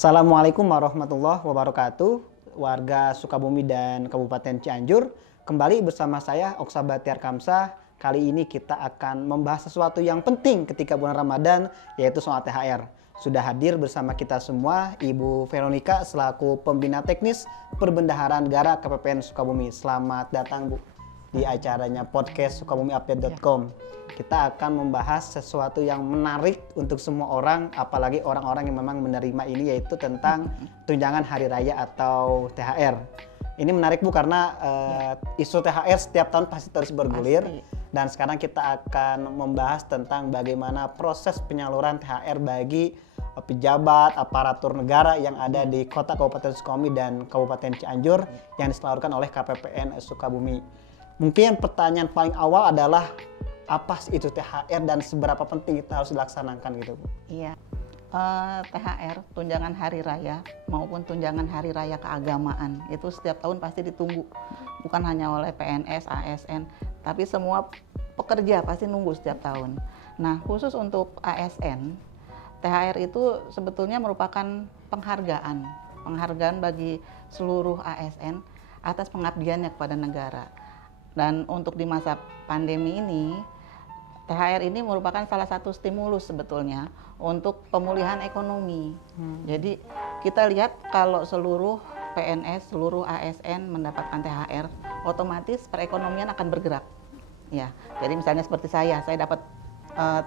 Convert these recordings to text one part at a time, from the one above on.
Assalamualaikum warahmatullahi wabarakatuh, warga Sukabumi dan Kabupaten Cianjur. Kembali bersama saya Oksa Batiar Kamsah. Kali ini kita akan membahas sesuatu yang penting ketika bulan Ramadan, yaitu soal THR. Sudah hadir bersama kita semua Ibu Veronica selaku Pembina Teknis Perbendaharaan Negara KPPN Sukabumi. Selamat datang Bu di acaranya podcast sukabumiupdate.com. Kita akan membahas sesuatu yang menarik untuk semua orang, apalagi orang-orang yang memang menerima ini, yaitu tentang tunjangan hari raya atau THR. Ini menarik Bu karena isu THR setiap tahun pasti terus bergulir. Dan sekarang kita akan membahas tentang bagaimana proses penyaluran THR bagi pejabat, aparatur negara yang ada di Kota Kabupaten Sukabumi dan Kabupaten Cianjur yang disalurkan oleh KPPN Sukabumi. Mungkin pertanyaan paling awal adalah apa sih itu THR dan seberapa penting itu harus dilaksanakan gitu Bu? Iya, THR, tunjangan hari raya maupun tunjangan hari raya keagamaan itu setiap tahun pasti ditunggu. Bukan hanya oleh PNS, ASN, tapi semua pekerja pasti nunggu setiap tahun. Nah, khusus untuk ASN, THR itu sebetulnya merupakan penghargaan bagi seluruh ASN atas pengabdiannya kepada negara. Dan untuk di masa pandemi ini, THR ini merupakan salah satu stimulus sebetulnya untuk pemulihan ekonomi. Jadi kita lihat kalau seluruh PNS, seluruh ASN mendapatkan THR, otomatis perekonomian akan bergerak. Ya, jadi misalnya seperti saya dapat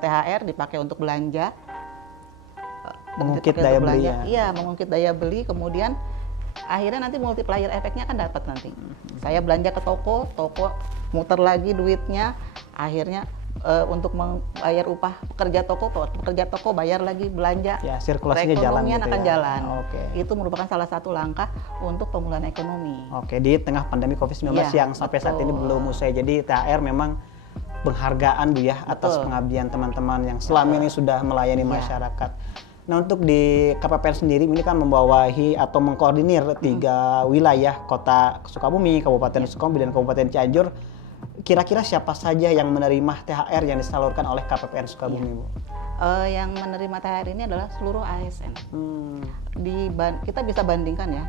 THR dipakai untuk belanja, mengungkit daya beli ya. Iya, mengungkit daya beli, kemudian akhirnya nanti multiplier efeknya akan dapat nanti. Saya belanja ke toko muter lagi duitnya, akhirnya untuk membayar upah pekerja toko bayar lagi belanja. Ya, sirkulasinya jalan gitu akan ya. jalan. Oke. Itu merupakan salah satu langkah untuk pemulihan ekonomi. Oke, di tengah pandemi COVID-19 yang sampai saat ini belum usai. Jadi THR memang penghargaan Bu ya atas pengabdian teman-teman yang selama ini sudah melayani masyarakat. Nah, untuk di KPPN sendiri ini kan membawahi atau mengkoordinir 3 wilayah, Kota Sukabumi, Kabupaten Sukabumi, dan Kabupaten Cianjur. Kira-kira siapa saja yang menerima THR yang disalurkan oleh KPPN Sukabumi, Bu? Yang menerima THR ini adalah seluruh ASN. Kita bisa bandingkan ya,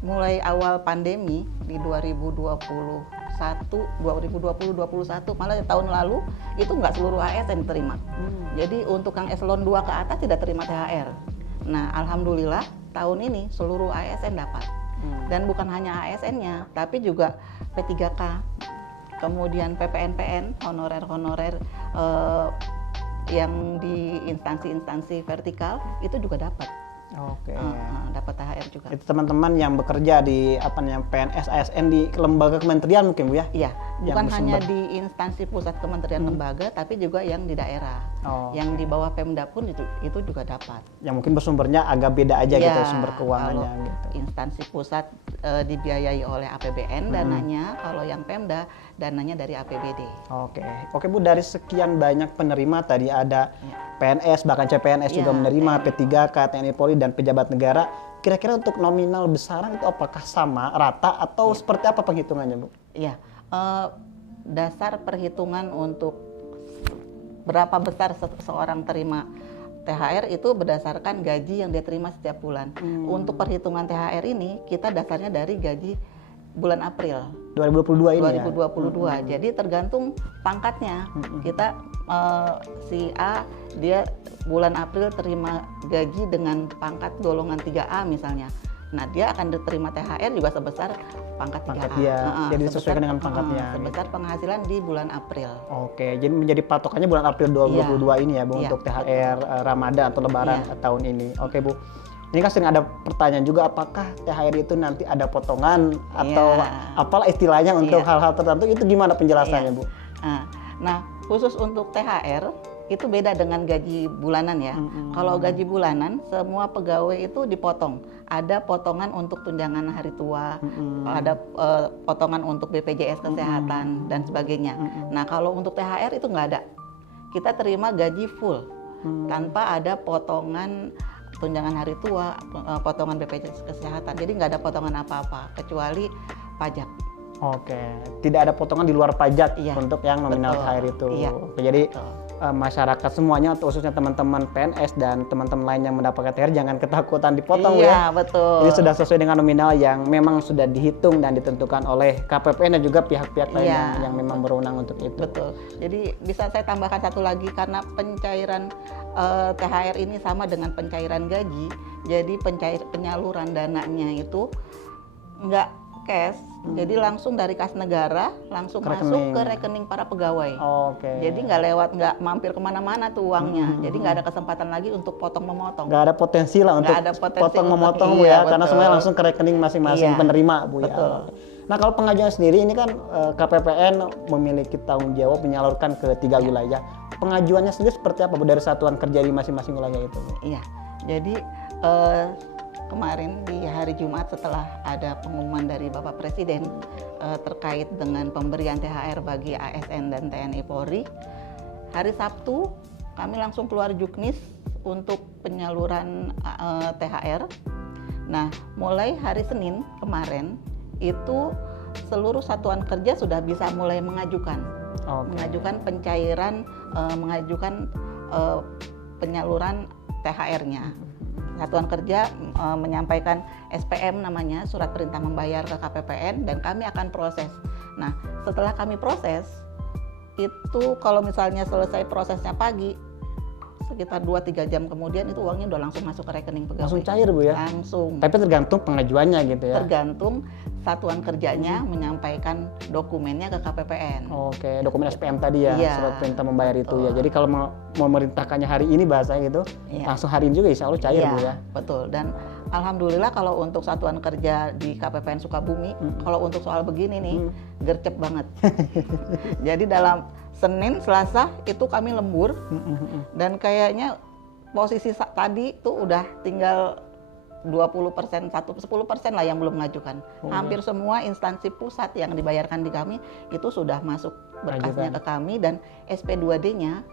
mulai awal pandemi di 2020-2021, malah tahun lalu itu nggak seluruh ASN terima. Jadi untuk yang eselon 2 ke atas tidak terima THR. Nah, alhamdulillah tahun ini seluruh ASN dapat. Dan bukan hanya ASN-nya, tapi juga P3K, kemudian PPNPN, honorer-honorer yang di instansi-instansi vertikal itu juga dapat. Oke. Dapat THR juga. Itu teman-teman yang bekerja di PNS, ASN di lembaga kementerian mungkin Bu ya? Iya, bukan hanya di instansi pusat kementerian lembaga, tapi juga yang di daerah. Yang di bawah Pemda pun itu juga dapat. Yang mungkin bersumbernya agak beda aja gitu sumber keuangannya kalau gitu. Instansi pusat dibiayai oleh APBN dananya, kalau yang Pemda dananya dari APBD. Oke Bu, dari sekian banyak penerima tadi ada PNS, bahkan CPNS juga menerima, P3K, TNI Polri, dan pejabat negara. Kira-kira untuk nominal besaran itu apakah sama, rata, atau seperti apa penghitungannya Bu? Iya, dasar perhitungan untuk berapa besar seorang terima THR itu berdasarkan gaji yang dia terima setiap bulan. Untuk perhitungan THR ini kita dasarnya dari gaji bulan April 2022 ini 2022. Jadi tergantung pangkatnya. Kita si A dia bulan April terima gaji dengan pangkat golongan 3A misalnya. Nah, dia akan diterima THR juga sebesar pangkat 3A. Jadi disesuaikan dengan pangkatnya. Sebesar penghasilan di bulan April. Oke, jadi menjadi patokannya bulan April 2022 ini ya Bu untuk THR Ramadan atau Lebaran tahun ini. Oke Bu. Ini kan sering ada pertanyaan juga, apakah THR itu nanti ada potongan atau apalah istilahnya untuk hal-hal tertentu, itu gimana penjelasannya Bu? Nah, khusus untuk THR itu beda dengan gaji bulanan ya. Kalau gaji bulanan semua pegawai itu dipotong. Ada potongan untuk tunjangan hari tua, ada potongan untuk BPJS kesehatan dan sebagainya. Nah, kalau untuk THR itu nggak ada. Kita terima gaji full tanpa ada potongan tunjangan hari tua, potongan BPJS kesehatan. Jadi nggak ada potongan apa-apa kecuali pajak. Oke, tidak ada potongan di luar pajak untuk yang nominal THR itu. Jadi masyarakat semuanya, khususnya teman-teman PNS dan teman-teman lain yang mendapatkan THR jangan ketakutan dipotong Bu ya. Iya, betul. Ini sudah sesuai dengan nominal yang memang sudah dihitung dan ditentukan oleh KPPN dan juga pihak-pihak lain Iya, yang memang berwenang untuk itu. Betul. Jadi bisa saya tambahkan satu lagi, karena pencairan THR ini sama dengan pencairan gaji. Jadi penyaluran dananya itu nggak cash, jadi langsung dari kas negara langsung masuk ke rekening para pegawai. Oke. Jadi nggak mampir kemana-mana tuh uangnya. Jadi nggak ada kesempatan lagi untuk potong-memotong. Nggak ada potensi lah untuk ada potensi potong-memotong Bu iya, ya, karena betul. semuanya langsung ke rekening masing-masing Iya, penerima Bu ya. betul. Nah kalau pengajuan sendiri ini kan KPPN memiliki tanggung jawab menyalurkan ke 3 wilayah. Pengajuannya sendiri seperti apa Bu dari satuan kerja di masing-masing wilayah itu Bu? Iya. Jadi kemarin di hari Jumat setelah ada pengumuman dari Bapak Presiden terkait dengan pemberian THR bagi ASN dan TNI Polri, hari Sabtu kami langsung keluar juknis untuk penyaluran THR. Nah, mulai hari Senin kemarin itu seluruh satuan kerja sudah bisa mulai mengajukan pencairan, mengajukan penyaluran THR-nya. Satuan kerja menyampaikan SPM namanya, surat perintah membayar ke KPPN, dan kami akan proses. Nah, setelah kami proses, itu kalau misalnya selesai prosesnya pagi, sekitar 2-3 jam kemudian itu uangnya udah langsung masuk ke rekening pegawai. Langsung cair Bu ya? Langsung. Tapi tergantung pengajuannya gitu ya? Tergantung satuan kerjanya menyampaikan dokumennya ke KPPN. Oke, dokumen SPM tadi ya, Iya, surat perintah membayar itu ya. Jadi kalau memerintahkannya hari ini bahasanya gitu, Iya. langsung hari ini juga insya Allah cair Iya, Bu ya? betul. Dan alhamdulillah kalau untuk satuan kerja di KPPN Sukabumi, kalau untuk soal begini nih, gercep banget. Jadi dalam Senin, Selasa itu kami lembur, dan kayaknya posisi tadi tuh udah tinggal 20%, 10% lah yang belum mengajukan. Hampir semua instansi pusat yang dibayarkan di kami itu sudah masuk berkasnya ke kami, dan SP2D-nya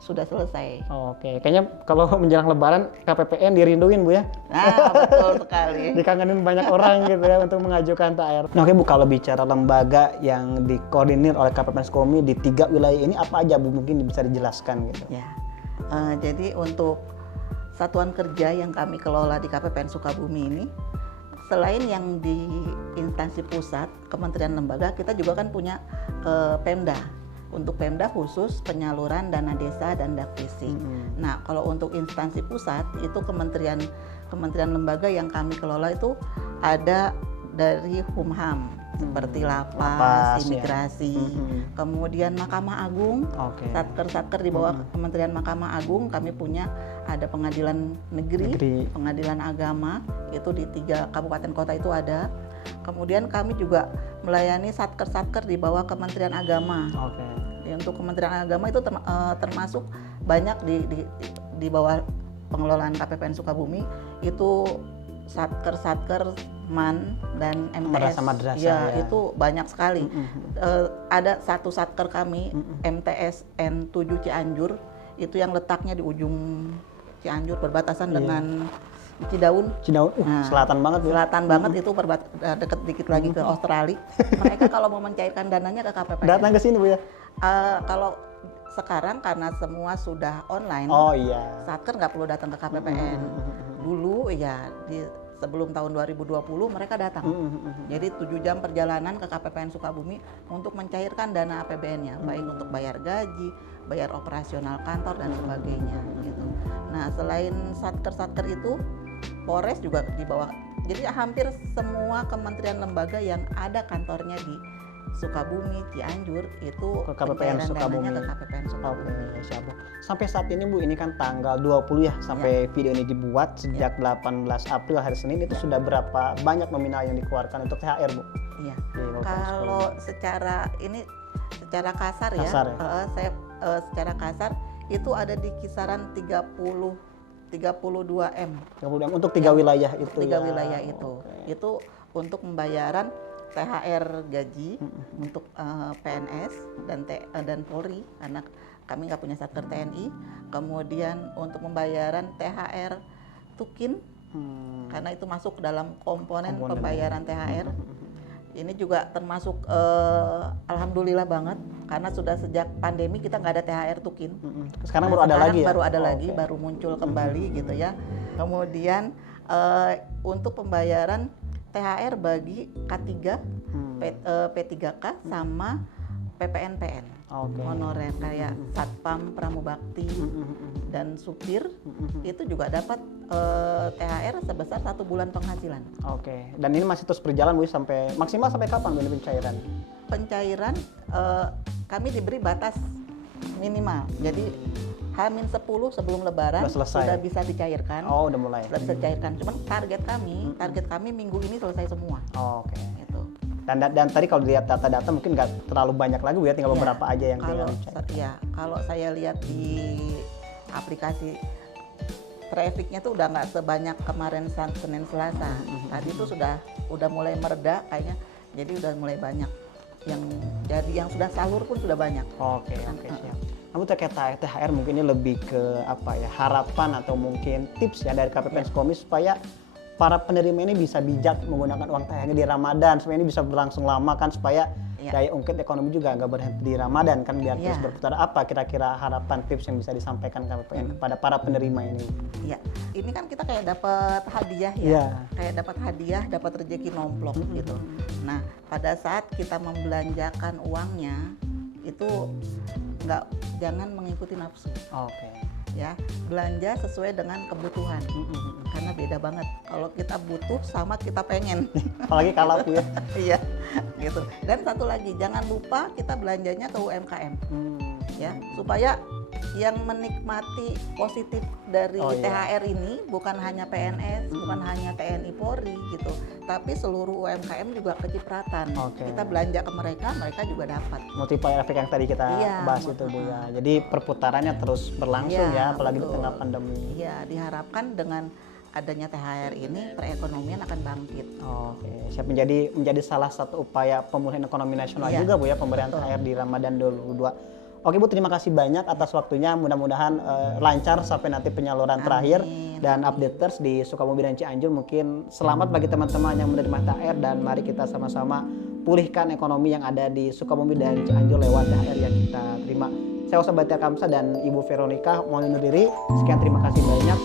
sudah selesai. Oke, kayaknya kalau menjelang Lebaran KPPN dirinduin Bu ya? Nah, betul sekali. Dikangenin banyak orang gitu ya untuk mengajukan THR. Nah, oke Bu, kalau bicara lembaga yang dikoordinir oleh KPPN Sukabumi di 3 wilayah ini apa aja Bu, mungkin bisa dijelaskan gitu? Ya, jadi untuk satuan kerja yang kami kelola di KPPN Sukabumi ini, selain yang di instansi pusat, kementerian lembaga, kita juga kan punya Pemda. Untuk Pemda khusus penyaluran dana desa dan Dakvisi. Nah, kalau untuk instansi pusat itu kementerian lembaga yang kami kelola itu ada dari Humham seperti Lapas, Imigrasi, kemudian Mahkamah Agung, satker di bawah Kementerian Mahkamah Agung kami punya ada Pengadilan Negeri, Pengadilan Agama, itu di 3 kabupaten kota itu ada. Kemudian kami juga melayani satker di bawah Kementerian Agama. Untuk Kementerian Agama itu termasuk banyak di bawah pengelolaan KPPN Sukabumi itu satker MAN dan MTS. Ya, itu banyak sekali. Ada satu satker kami MTS N7 Cianjur, itu yang letaknya di ujung Cianjur berbatasan dengan Cidaun. Nah, selatan banget ya. Selatan banget, itu deket dikit lagi ke Australia. Mereka kalau mau mencairkan dananya ke KPPN. Datang ke sini Bu ya? Kalau sekarang karena semua sudah online, satker nggak perlu datang ke KPPN. Dulu ya sebelum tahun 2020 mereka datang. Jadi 7 jam perjalanan ke KPPN Sukabumi untuk mencairkan dana APBN-nya, baik untuk bayar gaji, bayar operasional kantor dan sebagainya gitu. Nah, selain satker itu, Polres juga di bawah. Jadi hampir semua kementerian lembaga yang ada kantornya di Sukabumi, Cianjur itu ke KPPN Sukabumi. Ke KPPN Sukabumi. Oke, siap Bu. Sampai saat ini Bu, ini kan tanggal 20 ya sampai video ini dibuat, sejak 18 April hari Senin itu sudah berapa banyak nominal yang dikeluarkan untuk THR Bu? Iya. Kalau secara kasar ya, saya secara kasar itu ada di kisaran 32 M. Untuk 3 wilayah itu. 3 wilayah itu. Itu untuk pembayaran THR gaji untuk PNS dan Polri, karena kami nggak punya satker TNI. Kemudian untuk pembayaran THR Tukin, karena itu masuk dalam komponen pembayaran THR. Ini juga termasuk alhamdulillah banget karena sudah sejak pandemi kita nggak ada THR Tukin. Sekarang Nah, baru ada lagi ya? baru ada Oh, lagi, oke. baru muncul kembali gitu ya. Kemudian untuk pembayaran THR bagi K3, P3K sama PPNPN, Oke. honorer kayak satpam, pramubakti, dan supir itu juga dapat THR sebesar 1 bulan penghasilan. Oke. Dan ini masih terus berjalan Bu sampai maksimal sampai kapan Bu ini pencairan? Pencairan kami diberi batas minimal. Jadi H-10 sebelum Lebaran Udah selesai. sudah bisa dicairkan. Oh, udah mulai. Sudah bisa dicairkan. Cuman target kami minggu ini selesai semua. Oke. Gitu. Dan tadi kalau dilihat data-data mungkin nggak terlalu banyak lagi Bu ya, tinggal Ya, beberapa aja yang kalau tinggal dicari. kalau saya lihat di aplikasi trafficnya tuh udah nggak sebanyak kemarin Senin Selasa. Tadi tuh udah mulai mereda kayaknya. Jadi udah mulai banyak yang sudah salur pun sudah banyak. Oke, siap. Namun terkait THR mungkin ini lebih ke apa ya, harapan atau mungkin tips ya dari KPPN Sukomi supaya para penerima ini bisa bijak menggunakan uang THR di Ramadan supaya ini bisa berlangsung lama kan, supaya daya ungkit ekonomi juga nggak berhenti di Ramadan kan, biar terus berputar. Apa kira-kira harapan tips yang bisa disampaikan KPPN kepada para penerima ini? Iya, ini kan kita kayak dapat hadiah ya, Iya. kayak dapat hadiah, dapat rezeki nomplok gitu. Nah, pada saat kita membelanjakan uangnya itu jangan mengikuti nafsu. Oke. Ya, belanja sesuai dengan kebutuhan. Karena beda banget kalau kita butuh sama kita pengen. Apalagi kalau Bu ya. Iya, gitu. Dan satu lagi, jangan lupa kita belanjanya ke UMKM. Ya, supaya yang menikmati positif dari THR ini bukan hanya PNS, bukan hanya TNI Polri gitu, tapi seluruh UMKM juga kecipratan. Kita belanja ke mereka, mereka juga dapat. Multiplier efek yang tadi kita bahas itu Bu ya. Jadi perputarannya terus berlangsung ya, apalagi di tengah pandemi. Iya, diharapkan dengan adanya THR ini perekonomian akan bangkit. Oke, siap menjadi salah satu upaya pemulihan ekonomi nasional juga Bu ya, pemberian THR di Ramadan 2022. Oke Bu, terima kasih banyak atas waktunya. Mudah-mudahan lancar sampai nanti penyaluran terakhir dan update terus di Sukabumi dan Cianjur. Mungkin selamat bagi teman-teman yang menerima THR dan mari kita sama-sama pulihkan ekonomi yang ada di Sukabumi dan Cianjur lewat THR yang kita terima. Saya Oksabatiar Kamsa dan Ibu Veronica mohon undur diri. Sekian, terima kasih banyak.